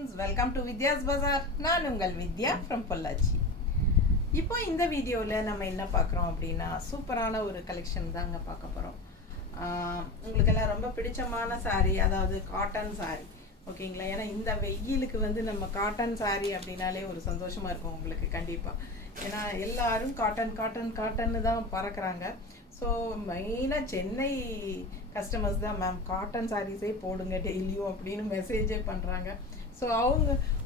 Friends, welcome to Vidya's பஜார். நான் உங்கள் வித்யா from Pollachi. இப்போ இந்த வீடியோவில் நம்ம என்ன பார்க்குறோம் அப்படின்னா, சூப்பரான ஒரு கலெக்ஷன் தாங்க பார்க்க போகிறோம். உங்களுக்கெல்லாம் ரொம்ப பிடிச்சமான சாரீ, அதாவது காட்டன் சாரீ, ஓகேங்களா? ஏன்னா இந்த வெயிலுக்கு வந்து நம்ம காட்டன் சாரீ அப்படின்னாலே ஒரு சந்தோஷமாக இருக்கும் உங்களுக்கு கண்டிப்பாக. ஏன்னா எல்லாரும் காட்டன் காட்டன் காட்டன்னு தான் பறக்கிறாங்க. ஸோ மெயினாக சென்னை கஸ்டமர்ஸ் தான் மேம் காட்டன் சாரீஸே போடுங்க டெய்லியும் அப்படின்னு மெசேஜே பண்ணுறாங்க. ஸோ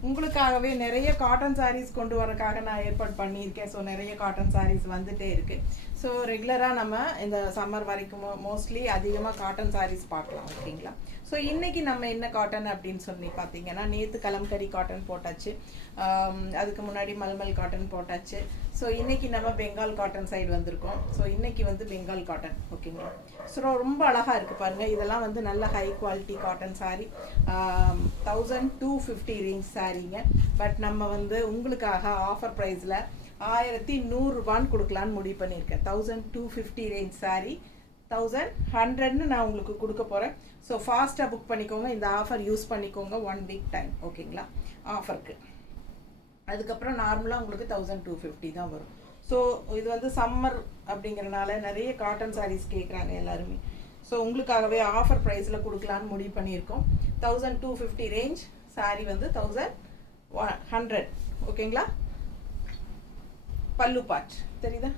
உங்களுக்காகவே நிறைய காட்டன் சாரீஸ் கொண்டு வரக்காக நான் ஏற்பாடு பண்ணியிருக்கேன். ஸோ நிறைய காட்டன் சாரீஸ் வந்துகிட்டே இருக்குது. ஸோ ரெகுலராக நம்ம இந்த சம்மர் வரைக்கும் மோஸ்ட்லி அதிகமாக காட்டன் சாரீஸ் பார்க்கலாம், ஓகேங்களா? ஸோ இன்றைக்கி நம்ம என்ன காட்டன் அப்படின்னு சொல்லி பார்த்தீங்கன்னா, நேற்று கலம்கரி காட்டன் போட்டாச்சு, அதுக்கு முன்னாடி மல்மல் காட்டன் போட்டாச்சு. ஸோ இன்றைக்கி நம்ம பெங்கால் காட்டன் சைடு வந்திருக்கோம். ஸோ இன்றைக்கி வந்து பெங்கால் காட்டன், ஓகேங்களா? ஸோ ரொம்ப அழகாக இருக்குது பாருங்கள். இதெல்லாம் வந்து நல்ல high quality cotton sari, 1250 range சாரீங்க. பட் நம்ம வந்து உங்களுக்காக ஆஃபர் ப்ரைஸில் 1100 ரூபான்னு கொடுக்கலான்னு முடிவு பண்ணியிருக்கேன். 1250 ரேஞ்ச் சாரீ 1100ன்னு நான் உங்களுக்கு கொடுக்க போகிறேன். ஸோ ஃபாஸ்ட்டாக புக் பண்ணிக்கோங்க, இந்த ஆஃபர் யூஸ் பண்ணிக்கோங்க, 1 வீக் டைம், ஓகேங்களா? ஆஃபருக்கு அதுக்கப்புறம் நார்மலாக உங்களுக்கு 1250 தான் வரும். ஸோ இது வந்து சம்மர் அப்படிங்கிறனால நிறைய காட்டன் சாரீஸ் கேட்குறாங்க எல்லாருமே. ஸோ உங்களுக்காகவே ஆஃபர் ப்ரைஸில் கொடுக்கலான்னு முடிவு பண்ணியிருக்கோம். 1250 ரேஞ்ச் சாரீ வந்து 1100, ஓகேங்களா? பல்லு பார்ட் தெரியுதா?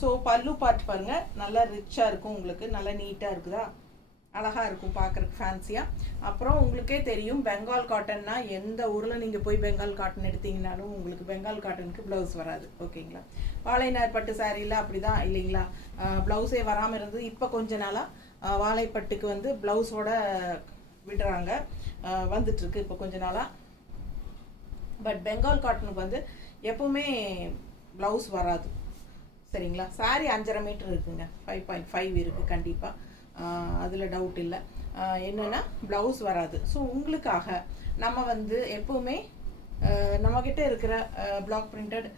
ஸோ பல்லு பார்ட் பாருங்கள், நல்லா ரிச்சாக இருக்கும் உங்களுக்கு, நல்லா நீட்டாக இருக்குதா, அழகாக இருக்கும் பார்க்குறக்கு ஃபேன்சியாக. அப்புறம் உங்களுக்கே தெரியும் பெங்கால் காட்டன்னா எந்த ஊரில் நீங்கள் போய் பெங்கால் காட்டன் எடுத்தீங்கனாலும் உங்களுக்கு பெங்கால் காட்டனுக்கு ப்ளவுஸ் வராது, ஓகேங்களா? வாழைநார் பட்டு சாரியில் அப்படி தான் இல்லைங்களா, ப்ளவுஸே வராமல் இருந்தது. இப்போ கொஞ்ச நாளாக வாழைப்பட்டுக்கு வந்து ப்ளவுஸோட விடுறாங்க, வந்துட்டுருக்கு இப்போ கொஞ்ச நாளாக. பட் பெங்கால் காட்டனுக்கு வந்து எப்போவுமே ப்ளவுஸ் வராது, சரிங்களா? சாரீ 5.5 மீட்டர் இருக்குங்க, 5.5 இருக்குது கண்டிப்பாக, அதில் டவுட் இல்லை. என்னென்னா ப்ளவுஸ் வராது. ஸோ உங்களுக்காக நம்ம வந்து எப்போவுமே நம்மக்கிட்ட இருக்கிற பிளாக் பிரிண்டட்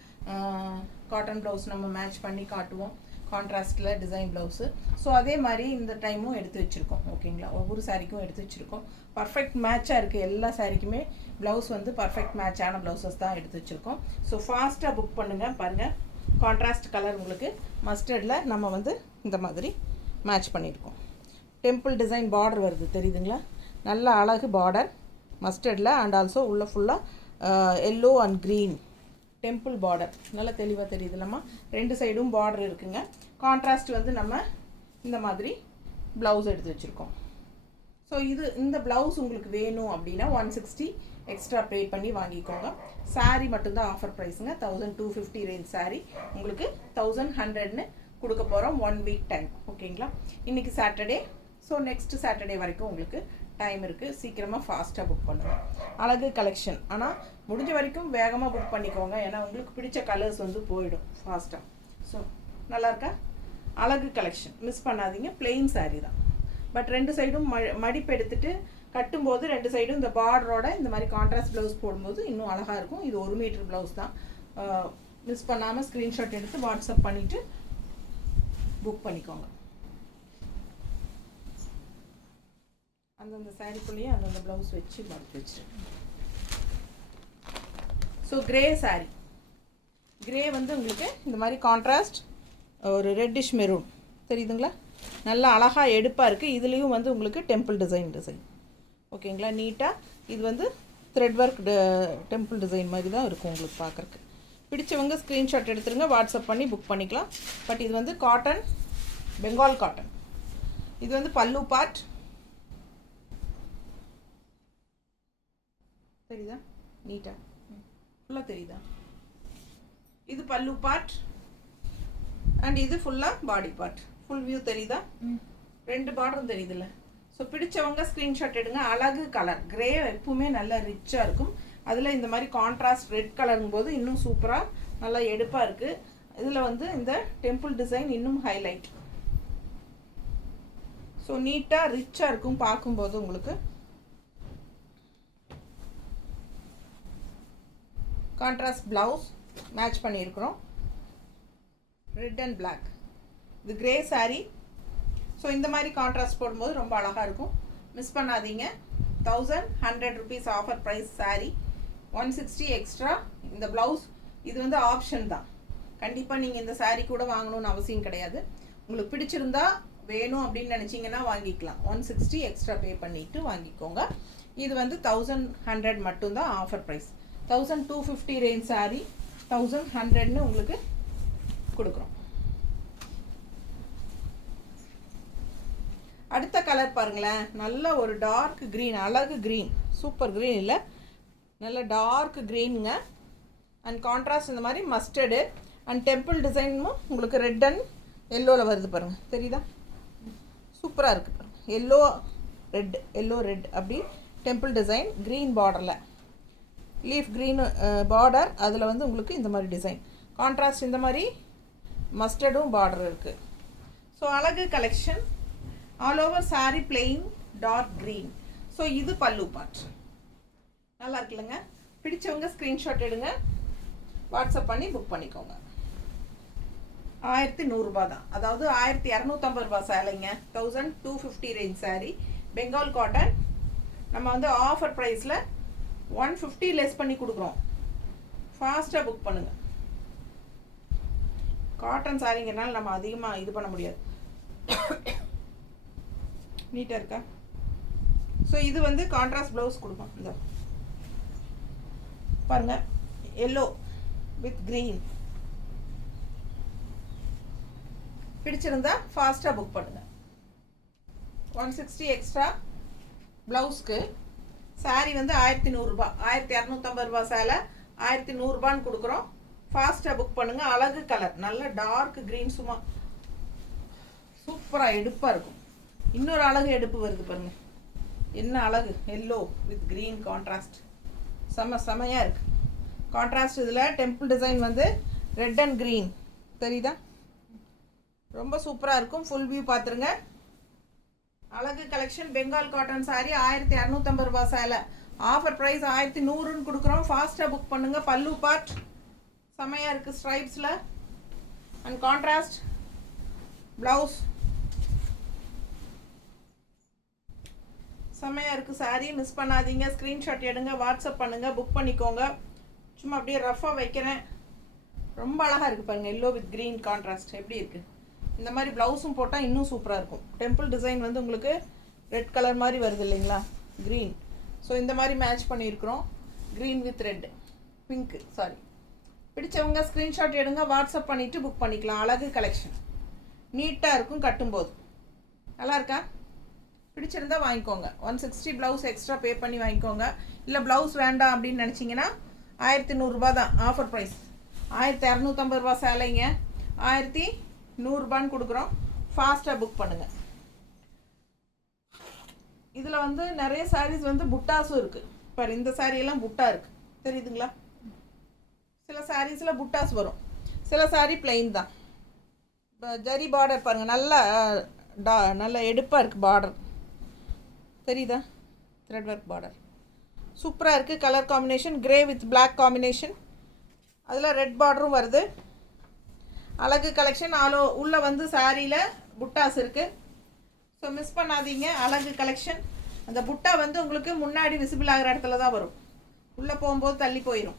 காட்டன் ப்ளவுஸ் நம்ம மேட்ச் பண்ணி காட்டுவோம், கான்ட்ராஸ்டில் டிசைன் ப்ளவுஸு. ஸோ அதே மாதிரி இந்த டைமும் எடுத்து வச்சுருக்கோம், ஓகேங்களா? ஒவ்வொரு சாரிக்கும் எடுத்து வச்சுருக்கோம். பர்ஃபெக்ட் மேட்சாக இருக்குது, எல்லா சாரிக்குமே ப்ளவுஸ் வந்து பர்ஃபெக்ட் மேட்சான ப்ளவுஸஸ் தான் எடுத்து வச்சுருக்கோம். ஸோ ஃபாஸ்ட்டாக புக் பண்ணுங்கள். பாருங்கள், கான்ட்ராஸ்ட் கலர் உங்களுக்கு மஸ்டர்டில் நம்ம வந்து இந்த மாதிரி மேட்ச் பண்ணியிருக்கோம். டெம்பிள் டிசைன் பார்டர் வருது தெரியுதுங்களா, நல்ல அழகு பார்டர் மஸ்டர்டில். அண்ட் ஆல்சோ உள்ள ஃபுல்லாக yellow and green temple border நல்லா தெளிவாக தெரியுதுல்லம்மா. 2 சைடும் பார்டர் இருக்குங்க. கான்ட்ராஸ்ட் வந்து நம்ம இந்த மாதிரி ப்ளவுஸ் எடுத்து வச்சுருக்கோம். ஸோ இந்த ப்ளவுஸ் உங்களுக்கு வேணும் அப்படின்னா 160 எக்ஸ்ட்ரா பே பண்ணி வாங்கிக்கோங்க. சாரீ மட்டும்தான் ஆஃபர் ப்ரைஸுங்க. 1250 ரேஞ்ச் சாரீ உங்களுக்கு 1100ன்னு கொடுக்க போகிறோம், 1 வீக் டைம், ஓகேங்களா? இன்றைக்கி சாட்டர்டே, ஸோ நெக்ஸ்ட் சாட்டர்டே வரைக்கும் உங்களுக்கு டைம் இருக்குது. சீக்கிரமாக ஃபாஸ்ட்டாக புக் பண்ணுங்கள். அழகு கலெக்ஷன், ஆனால் முடிஞ்ச வரைக்கும் வேகமாக புக் பண்ணிக்கோங்க, ஏன்னா உங்களுக்கு பிடிச்ச கலர்ஸ் வந்து போயிடும் ஃபாஸ்ட்டாக. ஸோ நல்லா இருக்கா? அழகு கலெக்ஷன் மிஸ் பண்ணாதீங்க. பிளெயின் சாரீ தான், பட் 2 சைடும் மடிப்பு எடுத்துகிட்டு கட்டும்போது 2 சைடும் இந்த பார்டரோட இந்த மாதிரி கான்ட்ராஸ்ட் ப்ளவுஸ் போடும்போது இன்னும் அழகாக இருக்கும். இது 1 மீட்டர் ப்ளவுஸ் தான். மிஸ் பண்ணாமல் ஸ்க்ரீன்ஷாட் எடுத்து வாட்ஸ்அப் பண்ணிவிட்டு புக் பண்ணிக்கோங்க. அந்தந்த சாரீக்குள்ளேயே அந்தந்த ப்ளவுஸ் வச்சு மடித்து வச்சுருக்கேன். ஸோ கிரே சாரீ, கிரே வந்து உங்களுக்கு இந்த மாதிரி கான்ட்ராஸ்ட் ஒரு ரெட்டிஷ் மெரூன் தெரியுதுங்களா, நல்லா அழகாக எடுப்பாக இருக்குது. இதுலேயும் வந்து உங்களுக்கு டெம்பிள் டிசைன், ஓகேங்களா? நீட்டாக இது வந்து த்ரெட் ஒர்க் டெம்பிள் டிசைன் மாதிரி தான் இருக்கும் உங்களுக்கு பார்க்குறக்கு. பிடிச்சவங்க ஸ்க்ரீன்ஷாட் எடுத்துருங்க, வாட்ஸ்அப் பண்ணி புக் பண்ணிக்கலாம். பட் இது வந்து காட்டன், பெங்கால் காட்டன். இது வந்து பல்லு பார்ட் தெரியுதா, நீட்டாக ஃபுல்லாக தெரியுதா? இது பல்லு பார்ட் அண்ட் இது ஃபுல்லாக பாடி பார்ட், ஃபுல் வியூ தெரியுதா? 2 பார்டரும் தெரியுதுல்ல? ஸோ பிடிச்சவங்க ஸ்க்ரீன்ஷாட் எடுங்க. அழகு கலர் கிரே எப்பவுமே நல்லா ரிச்சாக இருக்கும். அதில் இந்த மாதிரி கான்ட்ராஸ்ட் ரெட் கலருங்கும் போது இன்னும் சூப்பராக நல்லா எடுப்பாக இருக்குது. இதில் வந்து இந்த டெம்பிள் டிசைன் இன்னும் ஹைலைட். ஸோ நீட்டாக ரிச்சாக இருக்கும் பார்க்கும்போது. உங்களுக்கு கான்ட்ராஸ்ட் ப்ளவுஸ் மேட்ச் பண்ணியிருக்கிறோம், ரெட் அண்ட் பிளாக். இது கிரே சாரீ. ஸோ இந்த மாதிரி கான்ட்ராஸ்ட் போடும்போது ரொம்ப அழகாக இருக்கும், மிஸ் பண்ணாதீங்க. 1100 rupees offer price saree. 160 extra. இந்த ப்ளவுஸ் இது வந்து ஆப்ஷன் தான். கண்டிப்பாக நீங்கள் இந்த saree கூட வாங்கணும்னு அவசியம் கிடையாது. உங்களுக்கு பிடிச்சிருந்தா வேணும் அப்படின்னு நினச்சிங்கன்னா வாங்கிக்கலாம். 160 எக்ஸ்ட்ரா பே பண்ணிவிட்டு வாங்கிக்கோங்க. இது வந்து 1100 மட்டும்தான் ஆஃபர் ப்ரைஸ். 1250 ரேஞ்ச் saree 1100ன்னு உங்களுக்கு கொடுக்குறோம். அடுத்த கலர் பாருங்களேன், நல்ல ஒரு டார்க் க்ரீன், அழகு க்ரீன், சூப்பர் க்ரீன் இல்லை, நல்ல டார்க் க்ரீனுங்க. அண்ட் கான்ட்ராஸ்ட் இந்த மாதிரி மஸ்டர்டு அண்ட் டெம்பிள் டிசைனும் உங்களுக்கு ரெட் அண்ட் எல்லோவில் வருது பாருங்கள், தெரியுதா? சூப்பராக இருக்குது பாருங்கள். எல்லோ ரெட் அப்படி டெம்பிள் டிசைன், க்ரீன் பார்டரில் லீஃப் க்ரீன் பார்டர், அதில் வந்து உங்களுக்கு இந்த மாதிரி டிசைன் கான்ட்ராஸ்ட், இந்த மாதிரி மஸ்டர்டும் பார்டர் இருக்குது. ஸோ அழகு collection. All over saree plain dark green. So இது பல்லு பார்ட். நல்லா இருக்குல்லங்க. பிடிச்சவங்க ஸ்க்ரீன்ஷாட் எடுங்க, வாட்ஸ்அப் பண்ணி புக் பண்ணிக்கோங்க. 1100 தான், அதாவது 1250 ரூபா சேலைங்க. 1250 ரேஞ்ச் saree பெங்கால் காட்டன். நம்ம வந்து ஆஃபர் ப்ரைஸில் 150 லெஸ் பண்ணி கொடுக்குறோம். ஃபாஸ்ட்டாக புக் பண்ணுங்கள். காட்டன் சாரிங்கிறனால நம்ம அதிகமாக இது பண்ண முடியாது. நீட்டாக இருக்கா? ஸோ இது வந்து கான்ட்ராஸ்ட் ப்ளவுஸ் கொடுப்போம். இந்த பாருங்கள், எல்லோ வித் க்ரீன். பிடிச்சிருந்தா ஃபாஸ்ட்டாக புக் பண்ணுங்கள். 160 எக்ஸ்ட்ரா ப்ளவுஸ்க்கு. saree வந்து 1100 ரூபா, 1250 ரூபா சேலை 1100 ரூபான்னு கொடுக்குறோம். ஃபாஸ்ட்டாக புக் பண்ணுங்கள். அழகு கலர், நல்ல டார்க் க்ரீன், சும்மா சூப்பராக எடுப்பாக இருக்கும். இன்னொரு அழகு எடுப்பு வருது பாருங்கள், என்ன அழகு, எல்லோ வித் க்ரீன் கான்ட்ராஸ்ட், செமையாக இருக்குது கான்ட்ராஸ்ட். இதில் டெம்பிள் டிசைன் வந்து ரெட் அண்ட் க்ரீன், தெரியுதா? ரொம்ப சூப்பராக இருக்கும். ஃபுல் வியூ பார்த்துருங்க. அழகு கலெக்ஷன் பெங்கால் காட்டன் saree 1250 ரூபா சேலை ஆஃபர் ப்ரைஸ் 1100ன்னு கொடுக்குறோம். ஃபாஸ்ட்டாக புக் பண்ணுங்கள். பல்லு பார்ட் செமையாக இருக்குது ஸ்ட்ரைப்ஸில் அண்ட் கான்ட்ராஸ்ட் ப்ளவுஸ் செம்மையாக இருக்குது. saree மிஸ் பண்ணாதீங்க. ஸ்க்ரீன்ஷாட் எடுங்க, வாட்ஸ்அப் பண்ணுங்கள், புக் பண்ணிக்கோங்க. சும்மா அப்படியே ரஃபாக வைக்கிறேன். ரொம்ப அழகாக இருக்குது பாருங்கள், எல்லோ வித் க்ரீன் கான்ட்ராஸ்ட் எப்படி இருக்குது. இந்த மாதிரி ப்ளவுஸும் போட்டால் இன்னும் சூப்பராக இருக்கும். டெம்பிள் டிசைன் வந்து உங்களுக்கு ரெட் கலர் மாதிரி வருது இல்லைங்களா, க்ரீன். ஸோ இந்த மாதிரி மேட்ச் பண்ணியிருக்கிறோம், green with red, pink, sorry. பிடிச்சவங்க ஸ்க்ரீன்ஷாட் எடுங்க, வாட்ஸ்அப் பண்ணிவிட்டு புக் பண்ணிக்கலாம். அழகு கலெக்ஷன், நீட்டாக இருக்கும் கட்டும்போது. நல்லா இருக்கா? பிடிச்சிருந்தா வாங்கிக்கோங்க. 160 ப்ளவுஸ் எக்ஸ்ட்ரா பே பண்ணி வாங்கிக்கோங்க. இல்லை ப்ளவுஸ் வேண்டாம் அப்படின்னு நினச்சிங்கன்னா 1100 ரூபா தான் ஆஃபர் ப்ரைஸ். 1250 ரூபா சேலைங்க 1100 ரூபான்னு கொடுக்குறோம். ஃபாஸ்ட்டாக புக் பண்ணுங்கள். இதில் வந்து நிறைய சாரீஸ் வந்து புட்டாஸும் இருக்குது. இப்போ இந்த சாரியெல்லாம் புட்டா இருக்குது, தெரியுதுங்களா? சில சாரீஸில் புட்டாஸ் வரும், சில சாரீ பிளெயின் தான். இப்போ ஜரி பார்டர் பாருங்கள், நல்ல எடுப்பாக இருக்குது பார்டர், தெரியுதா? த்ரெட் ஒர்க் பார்டர் சூப்பராக இருக்குது. Colour combination grey with black combination, அதில் ரெட் பார்டரும் வருது. அழகு கலெக்ஷன். உள்ளே வந்து சாரியில் புட்டாஸ் இருக்குது. ஸோ மிஸ் பண்ணாதீங்க. அழகு கலெக்ஷன். அந்த புட்டா வந்து உங்களுக்கு முன்னாடி விசிபிள் ஆகிற இடத்துல தான் வரும், உள்ளே போகும்போது தள்ளி போயிடும்.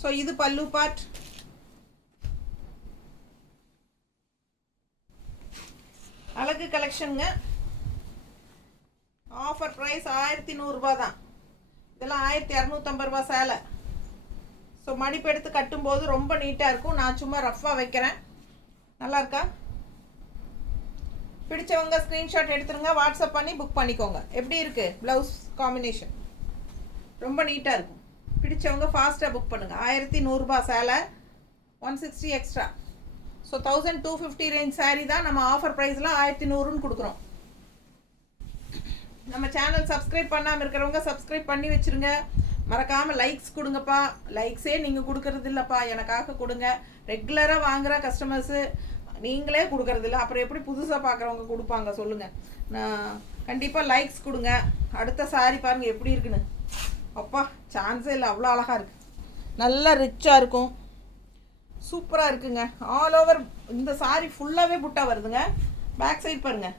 ஸோ இது பல்லு பார்ட். அழகு கலெக்ஷனுங்க. ஆஃபர் ப்ரைஸ் 1100 ரூபா தான். இதெல்லாம் 1250 ரூபா சேலை. ஸோ மடிப்பு எடுத்து கட்டும்போது ரொம்ப நீட்டாக இருக்கும். நான் சும்மா ரஃப்பாக வைக்கிறேன். நல்லா இருக்கா? பிடிச்சவங்க ஸ்க்ரீன்ஷாட் எடுத்துருங்க, வாட்ஸ்அப் பண்ணி புக் பண்ணிக்கோங்க. எப்படி இருக்குது ப்ளவுஸ் காம்பினேஷன்? ரொம்ப நீட்டாக இருக்கும். பிடிச்சவங்க ஃபாஸ்ட்டாக புக் பண்ணுங்கள். 1100 ரூபா சேலை 160 எக்ஸ்ட்ரா. ஸோ 1250 ரேஞ்ச் சாரீ தான் நம்ம ஆஃபர் ப்ரைஸில் 1100ன்னு கொடுக்குறோம். நம்ம சேனல் சப்ஸ்கிரைப் பண்ணாமல் இருக்கிறவங்க சப்ஸ்கிரைப் பண்ணி வச்சுருங்க. மறக்காமல் லைக்ஸ் கொடுங்கப்பா. லைக்ஸே நீங்கள் கொடுக்கறது இல்லைப்பா, எனக்காக கொடுங்க. ரெகுலராக வாங்குகிற கஸ்டமர்ஸு நீங்களே கொடுக்கறதில்ல, அப்புறம் எப்படி புதுசாக பார்க்குறவங்க கொடுப்பாங்க சொல்லுங்கள். நான் கண்டிப்பாக லைக்ஸ் கொடுங்க. அடுத்த சாரி பாருங்கள் எப்படி இருக்குன்னு. அப்பா சான்ஸே இல்லை, அவ்வளோ அழகாக இருக்குது. நல்லா ரிச்சாக இருக்கும், சூப்பராக இருக்குங்க. ஆல் ஓவர் இந்த சாரி ஃபுல்லாகவே புட்டா வருதுங்க. பேக் சைட் பாருங்கள்,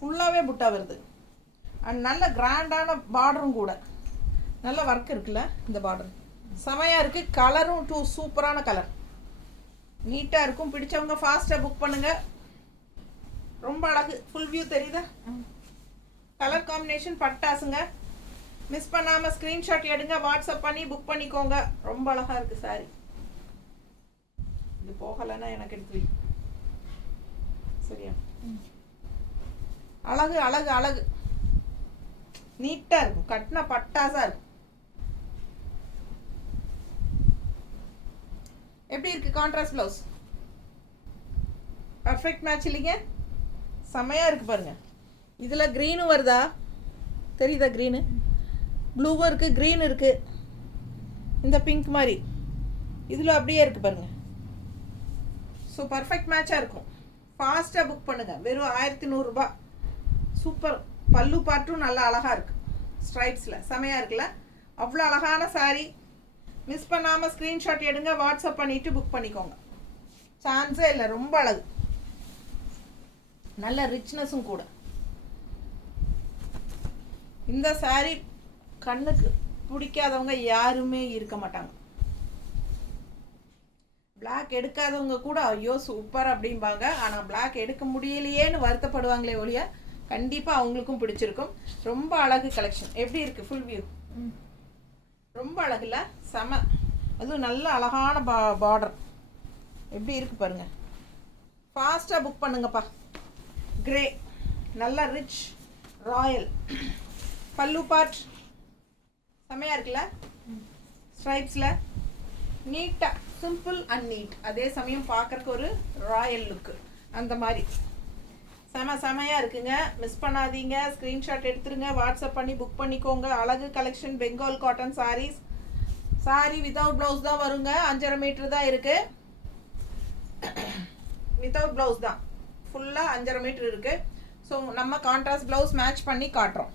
ஃபுல்லாகவே புட்டா வருது. அண்ட் நல்ல கிராண்டான பார்டரும் கூட, நல்ல ஒர்க் இருக்குல்ல இந்த பார்டர், செமையாக இருக்குது. கலரும் சூப்பரான கலர், நீட்டாக இருக்கும். பிடிச்சவங்க ஃபாஸ்ட்டாக புக் பண்ணுங்கள். ரொம்ப அழகு, ஃபுல் வியூ தெரியுதா? கலர் காம்பினேஷன் பட்டாசுங்க. மிஸ் பண்ணாமல் ஸ்க்ரீன்ஷாட் எடுங்க, வாட்ஸ்அப் பண்ணி புக் பண்ணிக்கோங்க. ரொம்ப அழகாக இருக்குது சாரி. இது போகலைன்னா எனக்கு எடுத்து சரியா? அழகு அழகு அழகு, நீட்டாக இருக்கும், கட்டின பட்டாசாக இருக்கும். எப்படி இருக்குது கான்ட்ராஸ்ட் ப்ளவுஸ்? பர்ஃபெக்ட் மேட்ச் இல்லைங்க? செம்மையாக இருக்குது பாருங்கள். இதில் க்ரீனும் வருதா தெரியுதா? க்ரீனு ப்ளூவும் இருக்குது, க்ரீன் இருக்குது, இந்த பிங்க் மாதிரி இதில் அப்படியே இருக்குது பாருங்கள். ஸோ பர்ஃபெக்ட் மேட்சாக இருக்கும். ஃபாஸ்ட்டாக புக் பண்ணுங்கள். வெறும் 1100 ரூபா. சூப்பர். பல்லு பாட்டும் நல்லா அழகாக இருக்குது, ஸ்ட்ரைப்ஸில் செமையாக இருக்குல்ல? அவ்வளோ அழகான சாரீ. மிஸ் பண்ணாமல் ஸ்க்ரீன்ஷாட் எடுங்க, வாட்ஸ்அப் பண்ணிவிட்டு புக் பண்ணிக்கோங்க. சான்ஸே இல்லை, ரொம்ப அழகு, நல்ல ரிச்னஸும் கூட. இந்த சாரீ கண்ணுக்கு பிடிக்காதவங்க யாருமே இருக்க மாட்டாங்க. பிளாக் எடுக்காதவங்க கூட ஐயோ சூப்பர் அப்படிம்பாங்க. ஆனால் பிளாக் எடுக்க முடியலையேன்னு வருத்தப்படுவாங்களே ஒழிய கண்டிப்பாக அவங்களுக்கும் பிடிச்சிருக்கும். ரொம்ப அழகு கலெக்ஷன். எப்படி இருக்குது ஃபுல் வியூ? ரொம்ப அழகுல, செம. அதுவும் நல்ல அழகான பார்டர் எப்படி இருக்குது பாருங்கள். ஃபாஸ்ட்டாக புக் பண்ணுங்கப்பா. கிரே, நல்லா ரிச் ராயல் பல்லு பார்ட் செமையாக இருக்குல்ல? ஸ்ட்ரைப்ஸில் நீட்டாக, சிம்பிள் அண்ட் நீட். அதே சமயம் பார்க்குறக்கு ஒரு ராயல் லுக்கு, அந்த மாதிரி செமையாக இருக்குங்க. மிஸ் பண்ணாதீங்க, ஸ்க்ரீன்ஷாட் எடுத்துருங்க, வாட்ஸ்அப் பண்ணி புக் பண்ணிக்கோங்க. அழகு collection, Bengal cotton saris. Sari without blouse தான் வருங்க. 5.5 மீட்டர் தான் இருக்குது. வித்தவுட் ப்ளவுஸ் தான், ஃபுல்லாக 5.5 மீட்டர் இருக்குது. ஸோ நம்ம கான்ட்ராஸ்ட் ப்ளவுஸ் மேட்ச் பண்ணி காட்டுறோம்.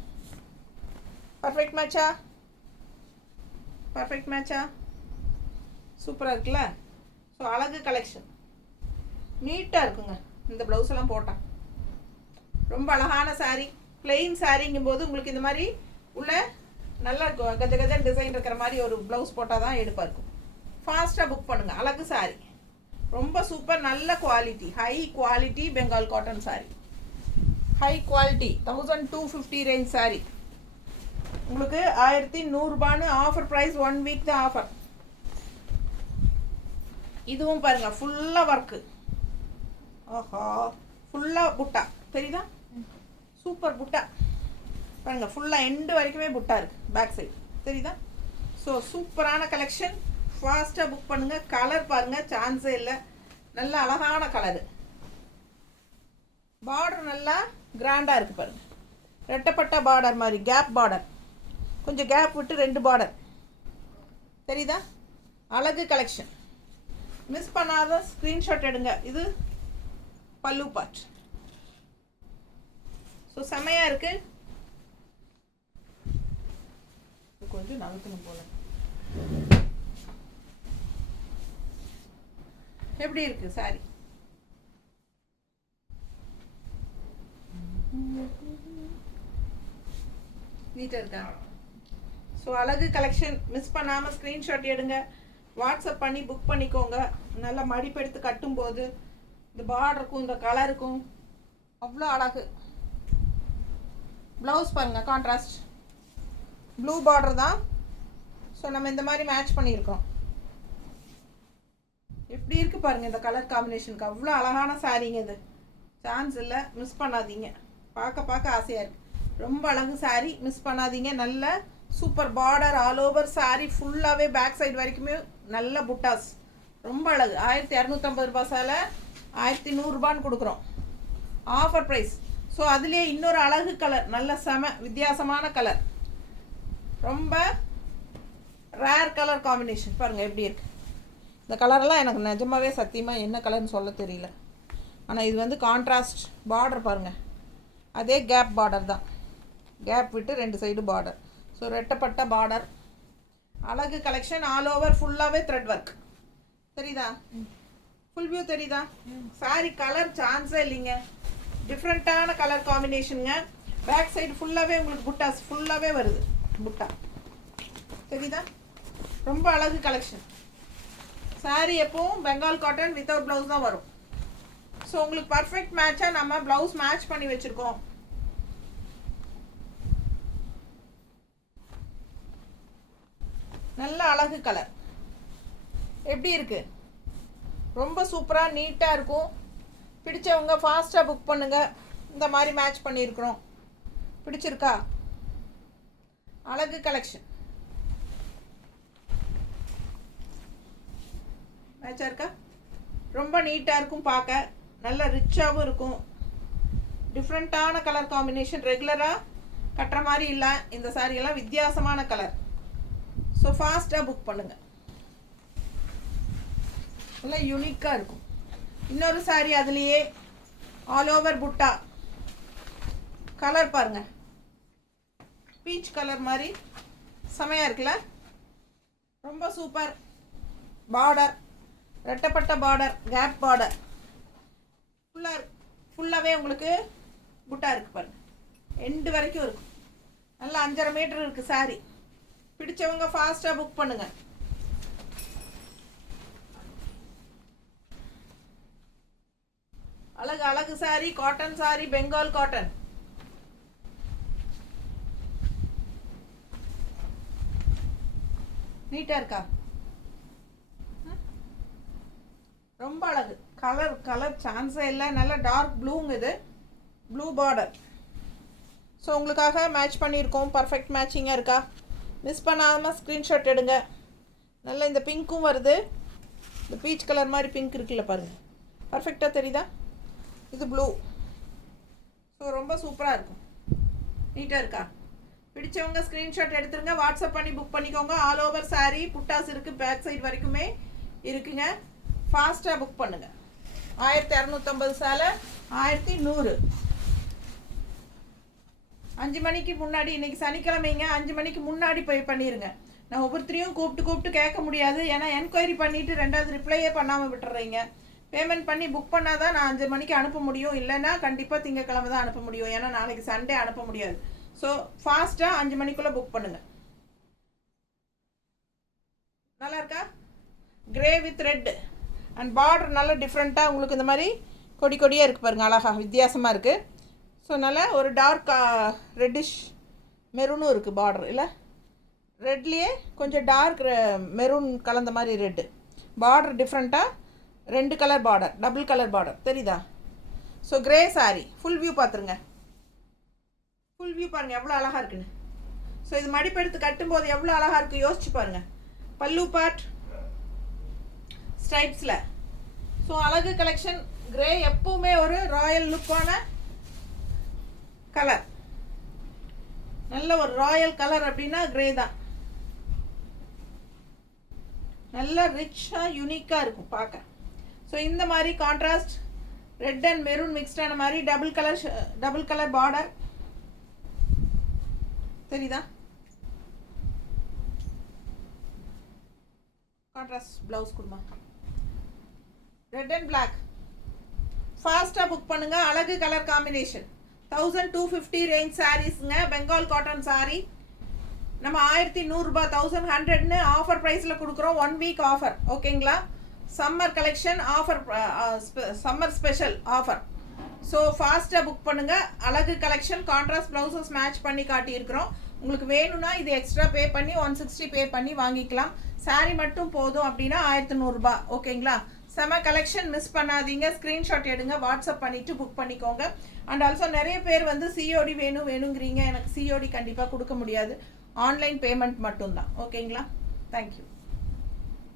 பர்ஃபெக்ட் மேட்சா? பர்ஃபெக்ட் மேட்சா? சூப்பராக இருக்குல்ல? ஸோ அழகு கலெக்ஷன், நீட்டாக இருக்குங்க. இந்த ப்ளவுஸ் எல்லாம் போட்டால் ரொம்ப அழகான சாரீ. பிளெயின் சாரீங்கும் போது உங்களுக்கு இந்த மாதிரி உள்ள நல்லா கஜ கஜன் டிசைன் இருக்கிற மாதிரி ஒரு ப்ளவுஸ் போட்டால் தான் எடுப்பாக இருக்கும். ஃபாஸ்ட்டாக புக் பண்ணுங்கள். அழகு சாரீ, ரொம்ப சூப்பர், நல்ல quality, high quality Bengal cotton sari. High quality 1250 range sari. உங்களுக்கு 1100 ரூபான்னு ஆஃபர் ப்ரைஸ். 1 வீக் தான் ஆஃபர். இதுவும் பாருங்க, ஃபுல்லாக ஒர்க்கு. ஆஹா, ஃபுல்லாக புட்டா தெரியுதா? சூப்பர் புட்டா பாருங்க, ஃபுல்லாக எண்டு வரைக்குமே புட்டா இருக்கு, பேக் சைடு தெரியுதா? ஸோ சூப்பரான கலெக்ஷன். ஃபாஸ்ட்டாக புக் பண்ணுங்க. கலர் பாருங்க, சான்ஸே இல்லை, நல்ல அழகான கலரு. பார்டர் நல்லா கிராண்டாக இருக்குது பாருங்க, ரெட்டப்பட்ட பார்டர் மாதிரி, கேப் பார்டர், கொஞ்சம் கேப் விட்டு 2 பார்டர் தெரியுதா? அழகு கலெக்ஷன். மிஸ் பண்ணாத ஸ்க்ரீன்ஷாட் எடுங்க. இது பல்லு பார்ட். ஸோ செமையாக இருக்கு. கொஞ்சம் நகர்த்தணும் போல. எப்படி இருக்கு சாரி? நீட்டாக இருக்கா? ஸோ அழகு கலெக்ஷன். மிஸ் பண்ணாமல் ஸ்க்ரீன்ஷாட் எடுங்க, வாட்ஸ்அப் பண்ணி புக் பண்ணிக்கோங்க. நல்லா மடிப்பெடுத்து கட்டும்போது இந்த பார்டருக்கும் இந்த கலருக்கும் அவ்வளோ அழகு. ப்ளவுஸ் பாருங்கள், கான்ட்ராஸ்ட் ப்ளூ பார்டர் தான். ஸோ நம்ம இந்த மாதிரி மேட்ச் பண்ணியிருக்கோம். எப்படி இருக்குது பாருங்கள், இந்த கலர் காம்பினேஷனுக்கு அவ்வளோ அழகான சாரீங்க. இது சான்ஸ் இல்லை, மிஸ் பண்ணாதீங்க. பார்க்க பார்க்க ஆசையாக இருக்குது. ரொம்ப அழகு சாரீ, மிஸ் பண்ணாதீங்க. நல்ல super border all over sari ஃபுல்லாகவே பேக் சைடு வரைக்குமே நல்ல புட்டாஸ். ரொம்ப அழகு. 1250 ரூபா சேலை 1100 ரூபான்னு கொடுக்குறோம், ஆஃபர் ப்ரைஸ். ஸோ அதுலேயே இன்னொரு அழகு கலர், நல்ல செம வித்தியாசமான கலர், ரொம்ப ரேர் கலர் காம்பினேஷன். பாருங்கள் எப்படி இருக்குது. இந்த கலரெல்லாம் எனக்கு நிஜமாகவே சத்தியமாக என்ன கலர்னு சொல்ல தெரியல. ஆனால் இது வந்து கான்ட்ராஸ்ட் பார்டர் பாருங்கள், அதே கேப் பார்டர் தான், கேப் விட்டு 2 சைடு பார்டர். ஸோ ரெட்டப்பட்ட பார்டர். அழகு கலெக்ஷன், ஆல் ஓவர் ஃபுல்லாகவே த்ரெட் ஒர்க் தெரியுதா? ஃபுல் வியூ தெரியுதா? சாரி கலர் சான்ஸே இல்லைங்க, டிஃப்ரெண்ட்டான கலர் காம்பினேஷனுங்க. பேக் சைடு ஃபுல்லாகவே உங்களுக்கு புட்டாஸ் ஃபுல்லாகவே வருது புட்டா, தெரியுதா? ரொம்ப அழகு கலெக்ஷன். சாரீ எப்பவும் பெங்கால் காட்டன் வித்தவுட் ப்ளவுஸ் தான் வரும். ஸோ உங்களுக்கு பர்ஃபெக்ட் மேட்சாக நம்ம ப்ளவுஸ் மேட்ச் பண்ணி வச்சுருக்கோம். நல்ல அழகு கலர் எப்படி இருக்கு? ரொம்ப சூப்பராக நீட்டாக இருக்கும். பிடிச்சவங்க ஃபாஸ்ட்டாக புக் பண்ணுங்கள். இந்த மாதிரி மேட்ச் பண்ணியிருக்கிறோம். பிடிச்சிருக்கா? அழகு கலெக்ஷன் மேட்சாக இருக்கா? ரொம்ப நீட்டாக இருக்கும், பார்க்க நல்ல ரிச்சாகவும் இருக்கும். டிஃப்ரெண்ட்டான கலர் காம்பினேஷன், ரெகுலராக கட்டுற மாதிரி இல்லை. இந்த சாரியெல்லாம் வித்தியாசமான கலர். ஸோ ஃபாஸ்ட்டாக புக் பண்ணுங்கள். நல்லா யூனிக்காக இருக்கும். இன்னொரு சாரீ அதுலேயே ஆல் ஓவர் புட்டா கலர் பாருங்கள், பீச் கலர் மாதிரி செமையாக இருக்குல்ல? ரொம்ப சூப்பர். பார்டர் ரெட்டப்பட்ட பார்டர், கேப் பார்டர் ஃபுல்லாகவே உங்களுக்கு புட்டா இருக்குது பாருங்கள். எண்டு வரைக்கும் இருக்கும். நல்லா 5.5 மீட்டர் இருக்குது சாரீ. பிடிச்சவங்க ஃபாஸ்ட்டாக புக் பண்ணுங்கள். அழகு அழகு சாரீ, காட்டன் சாரீ, பெங்கால் காட்டன். நீட்டாக இருக்கா? ரொம்ப அழகு. கலர் சான்ஸே இல்லை. நல்ல டார்க் ப்ளூங்க, இது ப்ளூ பார்டர். ஸோ உங்களுக்காக மேட்ச் பண்ணியிருக்கோம். பர்ஃபெக்ட் மேட்சிங்காக இருக்கா? மிஸ் பண்ணாமல் ஸ்க்ரீன்ஷாட் எடுங்க. நல்லா இந்த பிங்க்கும் வருது. இந்த பீச் கலர் மாதிரி பிங்க் இருக்குல்ல பாருங்கள், பர்ஃபெக்டாக தெரியுதா? இது ப்ளூ. ஸோ ரொம்ப சூப்பராக இருக்கும். நீட்டாக இருக்கா? பிடிச்சவங்க ஸ்க்ரீன்ஷாட் எடுத்துருங்க. வாட்ஸ்அப் பண்ணி புக் பண்ணிக்கோங்க. ஆல் ஓவர் சாரீ புட்டாஸ் இருக்குது, பேக் சைடு வரைக்குமே இருக்குங்க. ஃபாஸ்ட்டாக புக் பண்ணுங்கள். 1250 சேலை 1100. 5 மணிக்கு முன்னாடி, இன்றைக்கி சனிக்கிழமைங்க, 5 மணிக்கு முன்னாடி போய் பண்ணிடுங்க. நான் ஒவ்வொருத்தரையும் கூப்பிட்டு கேட்க முடியாது. ஏன்னா என்கொயரி பண்ணிவிட்டு 2வது ரிப்ளையே பண்ணாமல் விட்டுறீங்க. பேமெண்ட் பண்ணி புக் பண்ணால் தான் நான் 5 மணிக்கு அனுப்ப முடியும். இல்லைன்னா கண்டிப்பாக திங்கக்கிழமை தான் அனுப்ப முடியும். ஏன்னா நாளைக்கு சண்டே அனுப்ப முடியாது. ஸோ ஃபாஸ்ட்டாக 5 மணிக்குள்ளே புக் பண்ணுங்கள். நல்லா இருக்கா? Grey with red and border நல்லா டிஃப்ரெண்ட்டாக உங்களுக்கு இந்த மாதிரி கொடியாக இருக்குது பாருங்கள். அழகாக வித்தியாசமாக இருக்குது. ஸோ நல்லா ஒரு டார்க் ரெட்டிஷ் மெரூனும் இருக்குது பார்டர். இல்லை, ரெட்லேயே கொஞ்சம் டார்க் மெரூன் கலந்த மாதிரி ரெட்டு பார்டர். டிஃப்ரெண்ட்டாக 2 colour border, double colour border தெரியுதா? So grey sari full view பார்த்துருங்க. ஃபுல் வியூ பாருங்கள் எவ்வளோ அழகாக இருக்குன்னு. ஸோ இது மடிப்பெடுத்து கட்டும்போது எவ்வளோ அழகாக இருக்குது யோசிச்சு பாருங்கள். பல்லு பார்ட் ஸ்ட்ரைப்ஸில். ஸோ அழகு கலெக்ஷன். கிரே எப்பவுமே ஒரு ராயல் லுக்கான கலர். நல்ல ஒரு ராயல் கலர் அப்படின்னா கிரே தான். நல்ல ரிச்சாக யூனிக்காக இருக்கும் பார்க்க. ஸோ இந்த மாதிரி கான்ட்ராஸ்ட் ரெட் அண்ட் மெரூன் மிக்ஸ்டான மாதிரி டபுள் கலர் பார்டர் தெரியுதா? கான்ட்ராஸ்ட் ப்ளவுஸ் கொடுமா. Red and black. ஃபாஸ்ட்டாக புக் பண்ணுங்கள். அழகு கலர் காம்பினேஷன். 1250 ரேஞ்ச் சாரீஸுங்க. பெங்கால் காட்டன் சாரீ நம்ம 1100 ரூபாய் 1100ன்னு ஆஃபர் ப்ரைஸில் கொடுக்குறோம். 1 வீக் ஆஃபர். ஓகேங்களா? Summer collection offer, summer special offer. So ஃபாஸ்ட்டாக புக் பண்ணுங்கள். அழகு கலெக்ஷன் கான்ட்ராஸ்ட் ப்ளவுசஸ் மேட்ச் பண்ணி காட்டியிருக்கிறோம். உங்களுக்கு வேணும்னா இது எக்ஸ்ட்ரா பே பண்ணி 160 பே பண்ணி வாங்கிக்கலாம். சாரீ மட்டும் போதும் அப்படின்னா 1100 ரூபாய். ஓகேங்களா? செம கலெக்ஷன், மிஸ் பண்ணாதீங்க. ஸ்க்ரீன்ஷாட் எடுங்க, வாட்ஸ்அப் பண்ணிவிட்டு புக் பண்ணிக்கோங்க. அண்ட் ஆல்சோ நிறைய பேர் வந்து சிஓடி வேணுங்கிறீங்க. எனக்கு சிஓடி கண்டிப்பாக கொடுக்க முடியாது. ஆன்லைன் பேமெண்ட் மட்டும்தான். ஓகேங்களா? தேங்க்யூ.